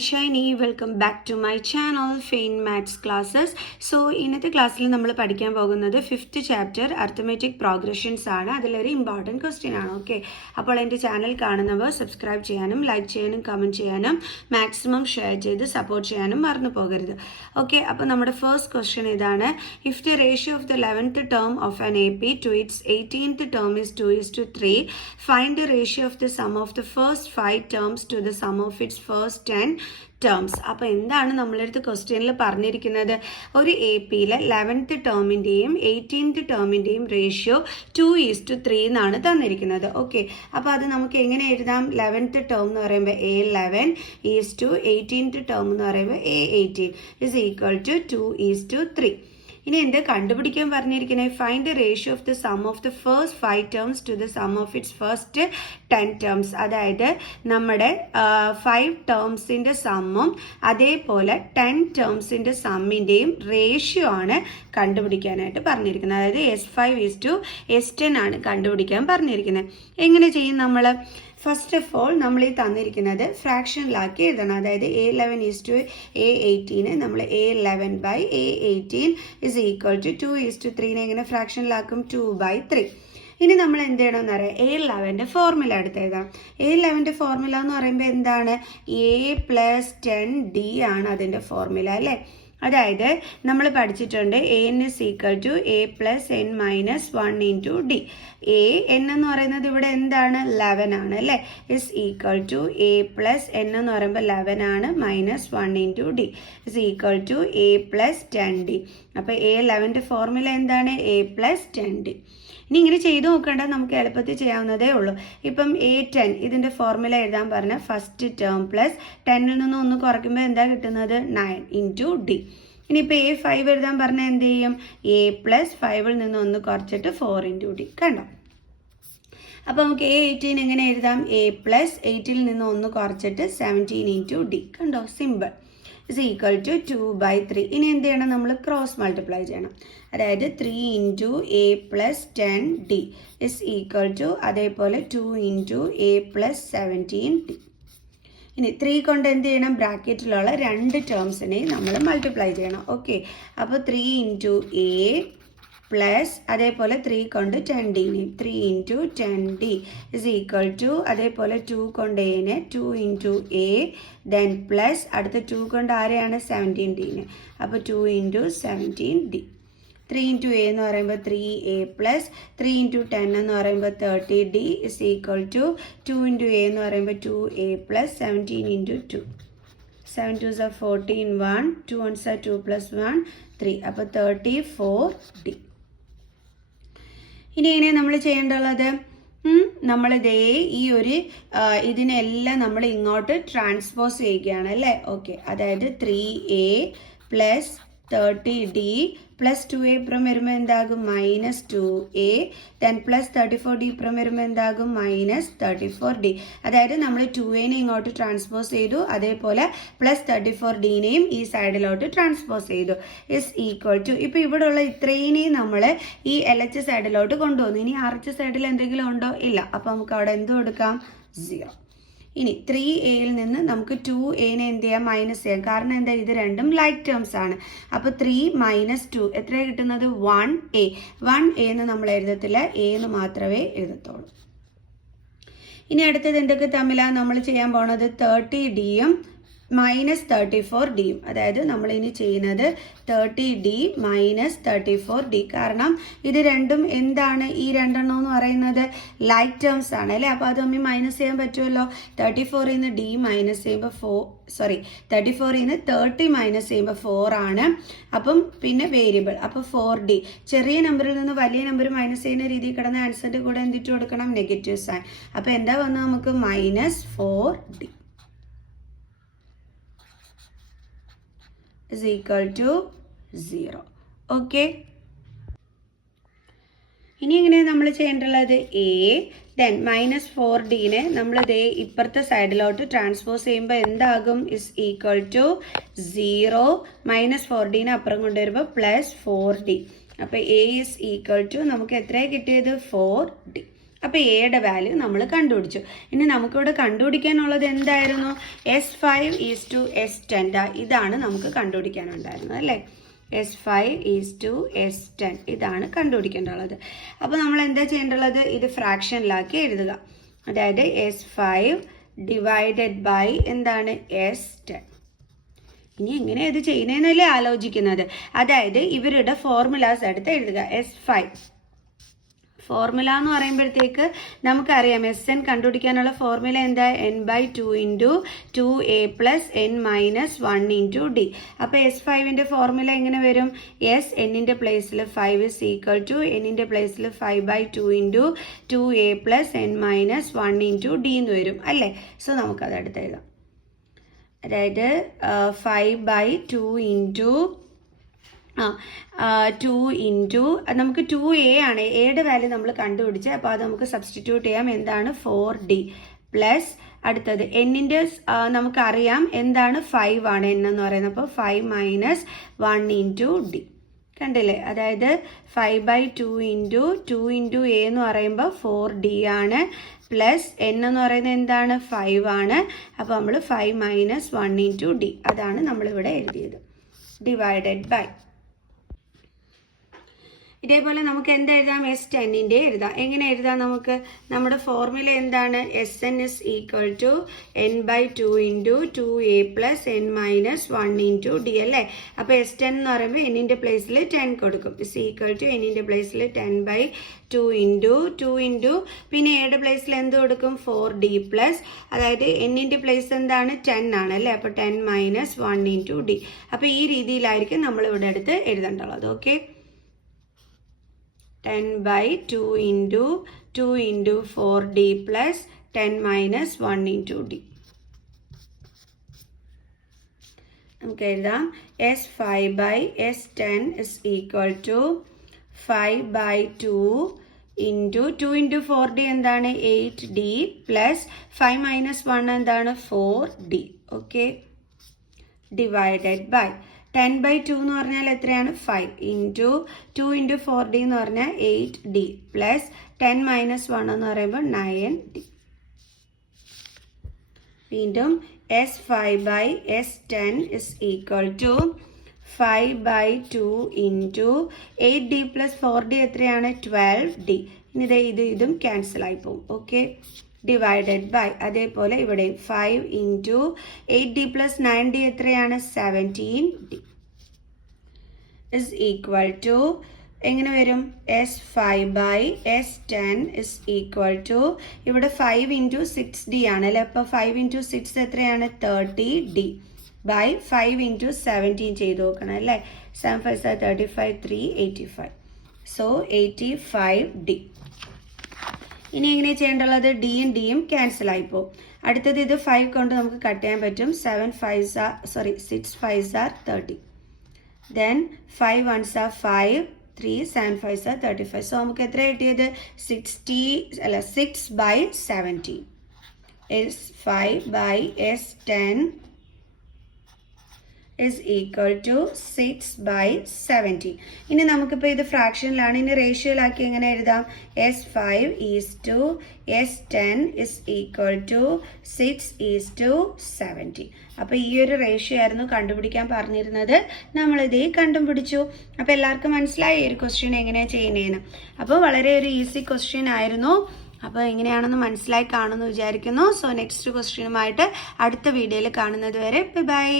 Shiny. Welcome back to my channel Fain Maths Classes. So ഇന്നത്തെ ക്ലാസ്സിൽ നമ്മൾ പഠിക്കാൻ പോകുന്നത് 5th ചാപ്റ്റർ അരിത്മെറ്റിക് പ്രോഗ്രഷൻസ് ആണ്. അതിലൊരു ഇമ്പോർട്ടൻറ്റ് ക്വസ്റ്റ്യൻ ആണ്. ഓക്കെ, അപ്പോൾ എൻ്റെ ചാനൽ കാണുന്നവർ സബ്സ്ക്രൈബ് ചെയ്യാനും ലൈക്ക് ചെയ്യാനും കമൻറ്റ് ചെയ്യാനും മാക്സിമം ഷെയർ ചെയ്ത് സപ്പോർട്ട് ചെയ്യാനും മറന്നു പോകരുത്. ഓക്കെ, അപ്പോൾ നമ്മുടെ ഫസ്റ്റ് ക്വസ്റ്റ്യൻ ഇതാണ്. If the ratio of the 11th term of an AP to its 18th term is 2:3, find the ratio of the sum of the first 5 terms to the sum of its first 10 terms. അപ്പോൾ എന്താണ് നമ്മളടുത്ത് ക്വസ്റ്റ്യനിൽ പറഞ്ഞിരിക്കുന്നത്? ഒരു A പിയിലെ 11th ടേമിൻ്റെയും 18th ടേമിൻ്റെയും ratio 2:3 എന്നാണ് തന്നിരിക്കുന്നത്. Okay, അപ്പോൾ അത് നമുക്ക് എങ്ങനെ എഴുതാം? 11th ടേം എന്ന് പറയുമ്പോൾ A11 18th ടേം എന്ന് പറയുമ്പോൾ A18 is equal to 2:3. ഇനി എന്ത് കണ്ടുപിടിക്കാൻ പറഞ്ഞിരിക്കുന്നത്? Find the ratio of the sum of the first 5 terms to the sum of its first 10 terms. അതായത് നമ്മുടെ 5 ടേംസിൻ്റെ സമ്മും അതേപോലെ 10 ടേംസിൻ്റെ സമ്മിൻ്റെയും റേഷ്യോ ആണ് കണ്ടുപിടിക്കാനായിട്ട് പറഞ്ഞിരിക്കുന്നത്. അതായത് S5:S10 ആണ് കണ്ടുപിടിക്കാൻ പറഞ്ഞിരിക്കുന്നത്. എങ്ങനെ ചെയ്യും നമ്മൾ? ഫസ്റ്റ് ഓഫ് ഓൾ നമ്മൾ ഈ തന്നിരിക്കുന്നത് ഫ്രാക്ഷനിലാക്കി എഴുതണം. അതായത് A11:A18 നമ്മൾ A11/A18 is equal to 2:3 എങ്ങനെ ഫ്രാക്ഷനിലാക്കും? 2/3. ഇനി നമ്മൾ എന്ത് ചെയ്യണമെന്ന് അറിയാം? A11 ഫോർമുല എടുത്ത് എഴുതാം. A11 ഫോർമുല എന്ന് പറയുമ്പോൾ എന്താണ്? A+10D ആണ് അതിൻ്റെ ഫോർമുല അല്ലേ? അതായത് നമ്മൾ പഠിച്ചിട്ടുണ്ട് AN is equal to A+N-1 into D. AN എന്ന് പറയുന്നത് ഇവിടെ എന്താണ്? 11 ആണ് അല്ലേ? is equal to A+N എന്ന് പറയുമ്പോൾ 11 ആണ് -1 into D is equal to A+10D. അപ്പോൾ A11 ഫോർമുല എന്താണ്? A+10D. ഇനി ഇങ്ങനെ ചെയ്ത് നോക്കേണ്ട, നമുക്ക് എളുപ്പത്തിൽ ചെയ്യാവുന്നതേ ഉള്ളൂ. ഇപ്പം A10 ഇതിൻ്റെ ഫോർമുല എഴുതാൻ പറഞ്ഞാൽ ഫസ്റ്റ് ടേം പ്ലസ് 10ൽ നിന്ന് ഒന്ന് കുറയ്ക്കുമ്പോൾ എന്താ കിട്ടുന്നത്? 9 into D. ഇനിയിപ്പോൾ A5 എഴുതാൻ പറഞ്ഞാൽ എന്ത് ചെയ്യും? A+5ൽ നിന്ന് ഒന്ന് കുറച്ചിട്ട് 4 into D. കണ്ടോ? അപ്പോൾ നമുക്ക് A18 എങ്ങനെ എഴുതാം? A+8ൽ നിന്ന് ഒന്ന് കുറച്ചിട്ട് 17 into D. കണ്ടോ? സിമ്പിൾ. is equal to 2/3. ഇനി എന്ത് ചെയ്യണം? നമ്മൾ ക്രോസ് മൾട്ടിപ്ലൈ ചെയ്യണം. അതായത് 3 into A+10D is equal to അതേപോലെ 2 into A+17D. ഇനി 3 കൊണ്ട് എന്ത് ചെയ്യണം? ബ്രാക്കറ്റിലുള്ള 2 ടേംസിനെയും നമ്മൾ മൾട്ടിപ്ലൈ ചെയ്യണം. ഓക്കെ, അപ്പോൾ 3 into A പ്ലസ് അതേപോലെ 3 കൊണ്ട് 10Dനെ 3 into 10D is equal to അതേപോലെ 2 കൊണ്ട് Aനെ 2 into A then പ്ലസ് അടുത്ത 2 കൊണ്ട് ആരെയാണ്? 17Dനെ. അപ്പോൾ 2 into 17D. 3 into A എന്ന് പറയുമ്പോൾ 3A പ്ലസ് 3 into 10 എന്ന് പറയുമ്പോൾ 30D is equal to 2 into A എന്ന് പറയുമ്പോൾ 2A plus 17 into 2. 7 2s are 14, 1 2 1s are 2 plus 1 3. അപ്പോൾ 34D. ഇനി എങ്ങനെയാണ് നമ്മൾ ചെയ്യേണ്ടുള്ളത്? നമ്മളിതേ ഈ ഒരു ഇതിനെല്ലാം നമ്മൾ ഇങ്ങോട്ട് ട്രാൻസ്പോസ് ചെയ്യുകയാണ് അല്ലേ? ഓക്കെ, അതായത് 3A plus 30D plus 2A ഇപ്പുറം വരുമ്പോൾ എന്താകും? -2A ദെൻ പ്ലസ് 34D ഇപ്പുറം വരുമ്പോൾ എന്താകും? -34D. അതായത് നമ്മൾ 2Aനെ ഇങ്ങോട്ട് ട്രാൻസ്പോസ് ചെയ്തു, അതേപോലെ പ്ലസ് 34Dനെയും ഈ സൈഡിലോട്ട് ട്രാൻസ്പോസ് ചെയ്തു. ഇസ് ഈക്വൽ ടു ഇപ്പോൾ ഇവിടെ ഉള്ള ഇത്രേനെയും നമ്മൾ ഈ LH സൈഡിലോട്ട് കൊണ്ടുവന്നു. ഇനി RH സൈഡിൽ എന്തെങ്കിലും ഉണ്ടോ? ഇല്ല. അപ്പോൾ നമുക്ക് അവിടെ എന്ത് കൊടുക്കാം? 0. ഇനി 3Aയിൽ നിന്ന് നമുക്ക് 2Aനെ എന്ത് ചെയ്യാം? മൈനസ് ചെയ്യാം. കാരണം എന്താ? ഇത് രണ്ടും ലൈക്ക് ടേംസ് ആണ്. അപ്പോൾ 3 - 2 എത്രയാണ് കിട്ടുന്നത്? 1A. 1A എന്ന് നമ്മൾ എഴുതത്തില്ല, A എന്ന് മാത്രമേ എഴുതത്തുള്ളൂ. ഇനി അടുത്തത് എന്തൊക്കെ തമ്മിലാണ് നമ്മൾ ചെയ്യാൻ പോണത്? 30Dയും -34Dയും. അതായത് നമ്മളിനി ചെയ്യുന്നത് 30D -34D. കാരണം ഇത് രണ്ടും എന്താണ്? ഈ രണ്ടെണ്ണം എന്ന് പറയുന്നത് ലൈക്ക് ടേംസ് ആണ് അല്ലേ? അപ്പോൾ അത് തമ്മിൽ മൈനസ് ചെയ്യാൻ പറ്റുമല്ലോ. 34ൽ നിന്ന് D മൈനസ് ചെയ്യുമ്പോൾ 34ൽ നിന്ന് 30 മൈനസ് ചെയ്യുമ്പോൾ 4 ആണ്. അപ്പം പിന്നെ വേരിയബിൾ, അപ്പോൾ 4D. ചെറിയ നമ്പറിൽ നിന്ന് വലിയ നമ്പർ മൈനസ് ചെയ്യുന്ന രീതിയിൽ കിടന്ന ആൻസറിൻ്റെ കൂടെ എന്തിട്ട് കൊടുക്കണം? Negative sign. അപ്പോൾ എന്താ വന്നത്? നമുക്ക് -4D is equal to 0. Okay, ഇനി എങ്ങനെയാണ് നമ്മൾ ചെയ്യേണ്ടുള്ളത്? A ദെൻ -4Dനെ നമ്മൾ ദേ ഇപ്പുറത്തെ സൈഡിലോട്ട് ട്രാൻസ്പോസ് ചെയ്യുമ്പോൾ എന്താകും? Is equal to 0. -4Dനെ അപ്പുറം കൊണ്ടുവരുമ്പോൾ +4D. അപ്പോൾ A is equal to നമുക്ക് എത്രയാണ് കിട്ടിയത്? 4D. അപ്പോൾ എയുടെ വാല്യൂ നമ്മൾ കണ്ടുപിടിച്ചു. ഇനി നമുക്കിവിടെ കണ്ടുപിടിക്കാനുള്ളത് എന്തായിരുന്നു? S5:S10. ഇതാണ് നമുക്ക് കണ്ടുപിടിക്കാനുണ്ടായിരുന്നത് അല്ലേ? S5:S10 ഇതാണ് കണ്ടുപിടിക്കേണ്ടത്. അപ്പോൾ നമ്മൾ എന്താ ചെയ്യേണ്ടത്? ഇത് ഫ്രാക്ഷനിലാക്കി എഴുതുക. അതായത് S5 ഡിവൈഡഡ് ബൈ എന്താണ്? S10. ഇനി എങ്ങനെ ഇത് ചെയ്യുന്നതെന്നല്ലേ ആലോചിക്കുന്നത്. അതായത് ഇവരുടെ ഫോർമുലാസ് എടുത്ത് എഴുതുക. S5 ഫോർമുല എന്ന് പറയുമ്പോഴത്തേക്ക് നമുക്കറിയാം SN കണ്ടുപിടിക്കാനുള്ള ഫോർമുല എന്താ? n/2 × 2a + n - 1 × d. അപ്പോൾ S5ൻ്റെ ഫോർമുല എങ്ങനെ വരും? S n-ൻ്റെ പ്ലേസിൽ 5 = n-ൻ്റെ പ്ലേസിൽ 5/2 × 2a + n - 1 × d എന്ന് വരും അല്ലേ? സോ നമുക്കത് അടുത്ത് എഴുതാം. അതായത് 5/2 × നമുക്ക് 2a ആണ്. എയുടെ വാല്യൂ നമ്മൾ കണ്ടുപിടിച്ച് അപ്പോൾ അത് നമുക്ക് സബ്സ്റ്റിറ്റ്യൂട്ട് ചെയ്യാം. എന്താണ്? 4d പ്ലസ് അടുത്തത് എന്നിൻ്റെ നമുക്കറിയാം എന്താണ്? 5 ആണ് n എന്ന് പറയുന്നത്. അപ്പോൾ 5 - 1 × d കണ്ടില്ലേ? അതായത് 5/2 × 2 × a എന്ന് പറയുമ്പോൾ 4d ആണ്. പ്ലസ് n എന്ന് പറയുന്നത് എന്താണ്? 5 ആണ്. അപ്പോൾ നമ്മൾ 5 - 1 × d അതാണ് നമ്മളിവിടെ എഴുതിയത്. Divided by. ഇതേപോലെ നമുക്ക് എന്ത് എഴുതാം? S10ൻ്റെ എഴുതാം. എങ്ങനെ എഴുതാം? നമുക്ക് നമ്മുടെ ഫോർമുല എന്താണ്? SN = n/2 × 2a + n - 1 × d അല്ലേ? അപ്പോൾ S10 എന്ന് പറയുമ്പോൾ n-ൻ്റെ പ്ലേസിൽ 10 കൊടുക്കും. n-ൻ്റെ പ്ലേസിൽ 10/2 × 2 പിന്നെ എയുടെ പ്ലേസിൽ എന്ത് കൊടുക്കും? 4d പ്ലസ് അതായത് n-ൻ്റെ പ്ലേസ് എന്താണ്? 10 ആണ് അല്ലേ? അപ്പോൾ 10 - 1 × d. അപ്പോൾ ഈ രീതിയിലായിരിക്കും നമ്മൾ ഇവിടെ അടുത്ത് എഴുതേണ്ടത്. Okay, 10/2 × 2 × 4d plus 10 - 1 × d. നമുക്ക് എഴുതാം S5/S10 = 5/2 × 2 × 4d എന്താണ്? 8d പ്ലസ് 5 - 1 എന്താണ്? 4d. ഓക്കെ, ഡിവൈഡഡ് ബൈ 10/2 എന്ന് പറഞ്ഞാൽ എത്രയാണ്? 5 × 2 × 4d എന്ന് പറഞ്ഞാൽ 8d പ്ലസ് 10 - 1 എന്ന് പറയുമ്പോൾ 9d. വീണ്ടും S5/S10 = 5/2 × 8d പ്ലസ് 4d എത്രയാണ്? 12d. ഇനി ഇതും ക്യാൻസൽ ആയി പോകും. Okay, divided by. അതേപോലെ ഇവിടെ 5 × 8d പ്ലസ് 9d എത്രയാണ്? 17d = എങ്ങനെ വരും? S5/S10 = ഇവിടെ 5 × 6d ആണ് അല്ലേ? അപ്പോൾ 5 × 6 എത്രയാണ്? 30d ബൈ 5 × 17 ചെയ്ത് നോക്കണം അല്ലേ? 7 5 35 3 85. So 85d. ഇനി എങ്ങനെ ചെയ്യേണ്ടത്? ഡിയും ഡിയും ക്യാൻസൽ ആയിപ്പോൾ. അടുത്തത് ഇത് 5 കൊണ്ട് നമുക്ക് കട്ട് ചെയ്യാൻ പറ്റും. 6 5s are 30. Then 5 1s are 5, 3 7 5s are 35. So നമുക്ക് എത്ര കിട്ടിയത്? 6/17. S5/S10 = 6/17. ഇനി നമുക്കിപ്പോൾ ഇത് ഫ്രാക്ഷനിലാണ്. ഇനി റേഷ്യോയിലാക്കി എങ്ങനെ എഴുതാം? S5:S10 = 6:70. അപ്പോൾ ഈ ഒരു റേഷ്യോ ആയിരുന്നു കണ്ടുപിടിക്കാൻ പറഞ്ഞിരുന്നത്. നമ്മളിതേ കണ്ടുപിടിച്ചു. അപ്പോൾ എല്ലാവർക്കും മനസ്സിലായി ഈ ഒരു ക്വസ്റ്റ്യൻ എങ്ങനെയാണ് ചെയ്യുന്നതെന്ന്. അപ്പോൾ വളരെ ഒരു ഈസി ക്വസ്റ്റ്യൻ ആയിരുന്നു. അപ്പോൾ എങ്ങനെയാണെന്ന് മനസ്സിലായി കാണുമെന്ന് വിചാരിക്കുന്നു. സോ നെക്സ്റ്റ് ക്വസ്റ്റ്യനുമായിട്ട് അടുത്ത വീഡിയോയിൽ കാണുന്നത് വരെ ബൈ.